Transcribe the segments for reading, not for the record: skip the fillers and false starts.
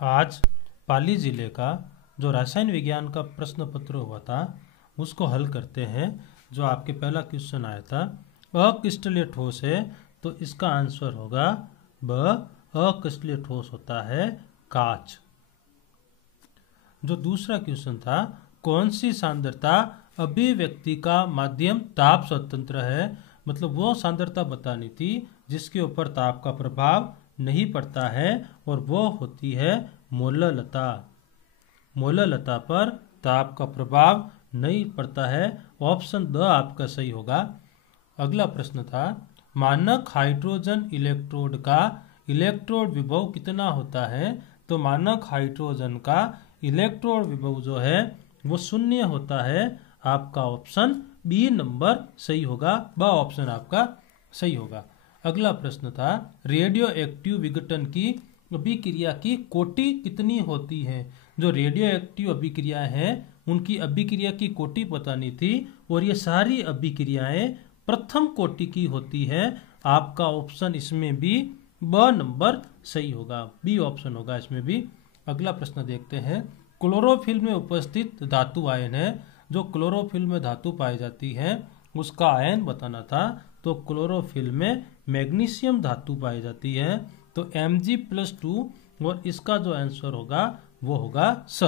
आज पाली जिले का जो रसायन विज्ञान का प्रश्न पत्र हुआ था उसको हल करते हैं। जो आपके पहला क्वेश्चन आया था, अक्रिस्टलीय ठोस है तो इसका आंसर होगा ब। अक्रिस्टलीय ठोस होता है कांच। जो दूसरा क्वेश्चन था, कौन सी सांद्रता अभिव्यक्ति का माध्यम ताप स्वतंत्र है, मतलब वो सांद्रता बतानी थी जिसके ऊपर ताप का प्रभाव नहीं पड़ता है और वो होती है मोललता। मोललता पर ताप का प्रभाव नहीं पड़ता है। ऑप्शन द आपका सही होगा। अगला प्रश्न था, मानक हाइड्रोजन इलेक्ट्रोड का इलेक्ट्रोड विभव कितना होता है। तो मानक हाइड्रोजन का इलेक्ट्रोड विभव जो है वो 0 होता है। आपका ऑप्शन बी नंबर सही होगा। ब ऑप्शन आपका सही होगा। अगला प्रश्न था, रेडियो एक्टिव विघटन की अभिक्रिया की कोटि कितनी होती है। जो रेडियो एक्टिव अभिक्रियाएं हैं उनकी अभिक्रिया की कोटि बतानी थी और ये सारी अभिक्रियाएं प्रथम कोटि की होती है। आपका ऑप्शन इसमें भी ब नंबर सही होगा। बी ऑप्शन होगा इसमें भी। अगला प्रश्न देखते हैं, क्लोरोफिल में उपस्थित धातु आयन है। जो क्लोरोफिल में धातु पाई जाती है उसका आयन बताना था। तो क्लोरोफिल में मैग्नीशियम धातु पाई जाती है तो Mg+2 और इसका जो आंसर होगा वो होगा स।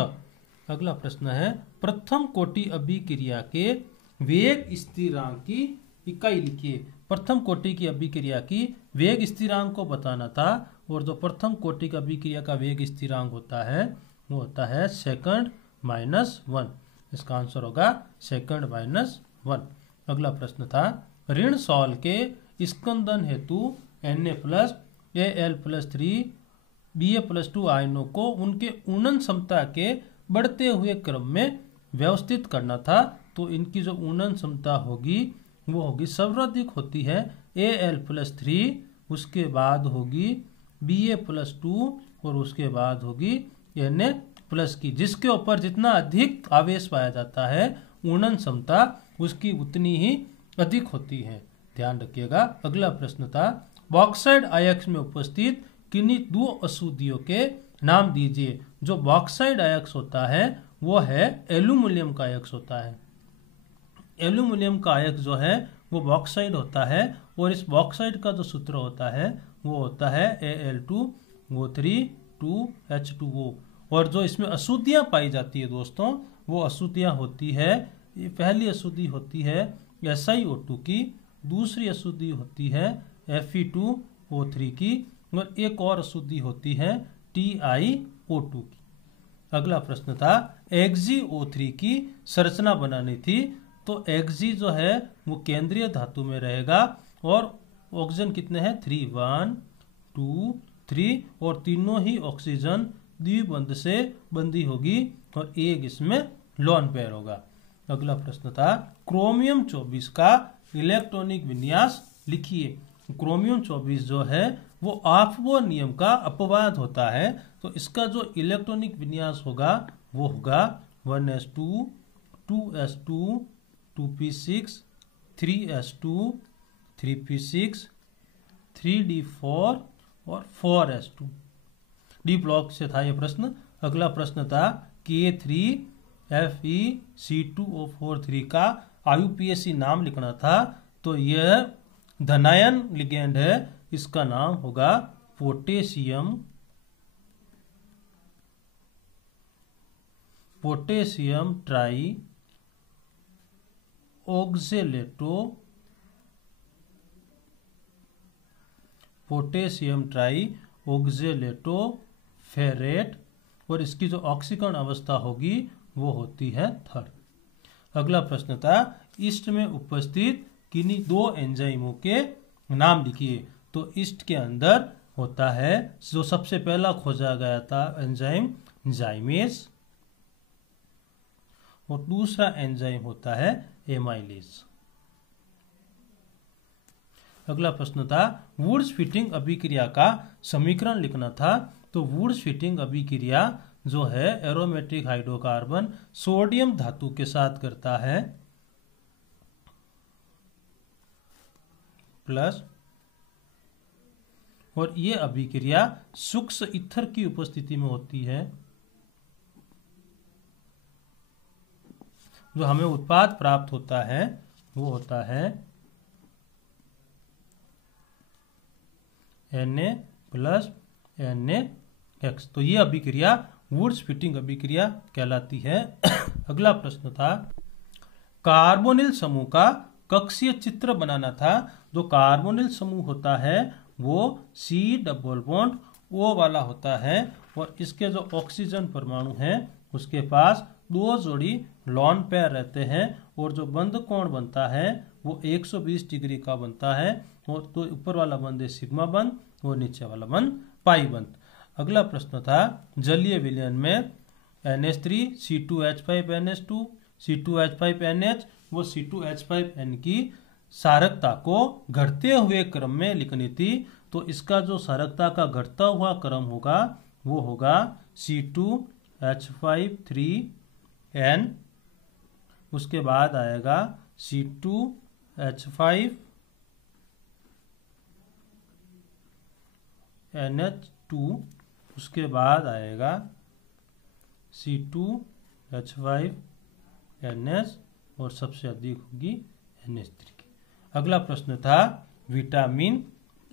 अगला प्रश्न है, प्रथम कोटि अभिक्रिया के वेग स्थिरांक की इकाई लिखिए। प्रथम कोटि की अभिक्रिया की वेग स्थिरांक को बताना था और जो प्रथम कोटि की अभिक्रिया का वेग स्थिरांक होता है वो होता है सेकंड माइनस 1। इसका आंसर होगा सेकंड माइनस 1। अगला प्रश्न था, ऋण सॉल के स्कंदन हेतु Na+, Al+3, Ba+2 आयनों को उनके ऊर्णन क्षमता के बढ़ते हुए क्रम में व्यवस्थित करना था। तो इनकी जो ऊर्णन क्षमता होगी वो होगी सर्वाधिक होती है Al+3, उसके बाद होगी Ba+2 और उसके बाद होगी Na+ की। जिसके ऊपर जितना अधिक आवेश पाया जाता है ऊर्णन क्षमता उसकी उतनी ही अधिक होती है। ध्यान रखिएगा। अगला प्रश्न था, बॉक्साइड आयक्स में उपस्थित किन्हीं दो अशुद्धियों के नाम दीजिए। जो बॉक्साइड आयक्स होता है वो है एल्यूमिनियम का आयक्स होता है। एल्यूमिनियम का आयक्स जो है वो बॉक्साइड होता है और इस बॉक्साइड का जो सूत्र होता है वो होता है Al2O3 2H2O। और जो इसमें अशुद्धियाँ पाई जाती है दोस्तों वो अशुद्धियाँ होती है, ये पहली अशुद्धि होती है SiO2 की, दूसरी अशुद्धि होती है Fe2O3 की और एक और अशुद्धि होती है TiO2 की। अगला प्रश्न था, XgO3 की संरचना बनानी थी। तो Xg जो है वो केंद्रीय धातु में रहेगा और ऑक्सीजन कितने हैं 3 1 2 3 और तीनों ही ऑक्सीजन द्विबंध से बंधी होगी और एक इसमें लोन पेयर होगा। अगला प्रश्न था, क्रोमियम 24 का इलेक्ट्रॉनिक विन्यास लिखिए। क्रोमियम 24 जो है वो ऑफबोर नियम का अपवाद होता है। तो इसका जो इलेक्ट्रॉनिक विन्यास होगा वो होगा 1s2 2s2 2p6 3s2 3p6 3d4 और 4s2। डी ब्लॉक से था ये प्रश्न। अगला प्रश्न था, K3FeC2O43 का IUPAC नाम लिखना था। तो यह धनायन लिगेंड है, इसका नाम होगा पोटेशियम ट्राई ऑक्जेलेटो फेरेट और इसकी जो ऑक्सीकरण अवस्था होगी वो होती है थर्ड। अगला प्रश्न था, ईस्ट में उपस्थित किन्हीं दो एंजाइमों के नाम लिखिए। तो ईस्ट के अंदर होता है जो सबसे पहला खोजा गया था एंजाइम जाइमेज और दूसरा एंजाइम होता है एमाइलेज। अगला प्रश्न था, वुड्स फिटिंग अभिक्रिया का समीकरण लिखना था। तो वुड्स फिटिंग अभिक्रिया जो है एरोमेटिक हाइड्रोकार्बन सोडियम धातु के साथ करता है प्लस और ये अभिक्रिया सूक्ष्म ईथर की उपस्थिति में होती है। जो हमें उत्पाद प्राप्त होता है वो होता है Na प्लस NaX। तो ये अभिक्रिया वुड्स फिटिंग अभिक्रिया कहलाती है। अगला प्रश्न था, कार्बोनिल समूह का कक्षीय चित्र बनाना था। जो कार्बोनिल समूह होता है वो C डबल बॉन्ड O वाला होता है और इसके जो ऑक्सीजन परमाणु हैं उसके पास 2 जोड़ी लॉन पेयर रहते हैं और जो बंध कोण बनता है वो 120 डिग्री का बनता है। और तो ऊपर वाला बंध है सिग्मा बंध और नीचे वाला बंध पाई बंध। अगला प्रश्न था, जलीय विलयन में NH3 C2H5NH2 C2H5NH वो C2H5N की सारकता को घटते हुए क्रम में लिखनी थी। तो इसका जो सारकता का घटता हुआ क्रम होगा वो होगा C2H5 उसके बाद आएगा C2H5NH2 उसके बाद आएगा C2H5NH और सबसे अधिक होगी NH3 की। अगला प्रश्न था, विटामिन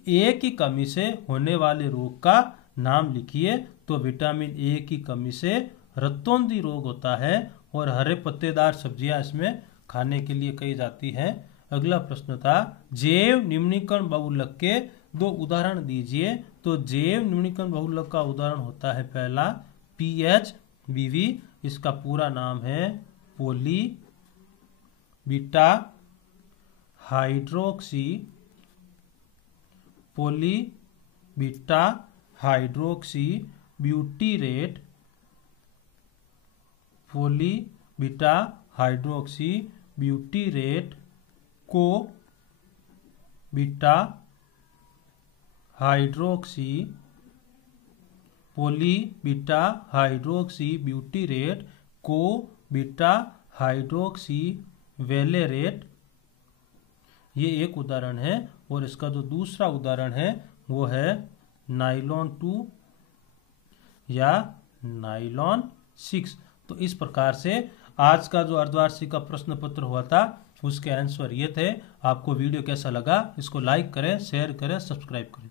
ए की कमी से होने वाले रोग का नाम लिखिए। तो विटामिन ए की कमी से रक्तौंधी रोग होता है और हरे पत्तेदार सब्जियां इसमें खाने के लिए कही जाती हैं। अगला प्रश्न था, जैव निम्नीकरण बहुलक के 2 उदाहरण दीजिए। तो जैव निम्नीकरण बहुलक का उदाहरण होता है पहला PHBV, इसका पूरा नाम है पोली बीटा हाइड्रोक्सी ब्यूटीरेट को बीटा हाइड्रोक्सी ब्यूटीरेट को बीटा हाइड्रोक्सी वेलेरेट, ये एक उदाहरण है। और इसका जो दूसरा उदाहरण है वो है नाइलॉन 2 या नाइलॉन 6। तो इस प्रकार से आज का जो अर्धवार्षिक का प्रश्न पत्र हुआ था उसके आंसर ये थे। आपको वीडियो कैसा लगा इसको लाइक करें, शेयर करें, सब्सक्राइब करें।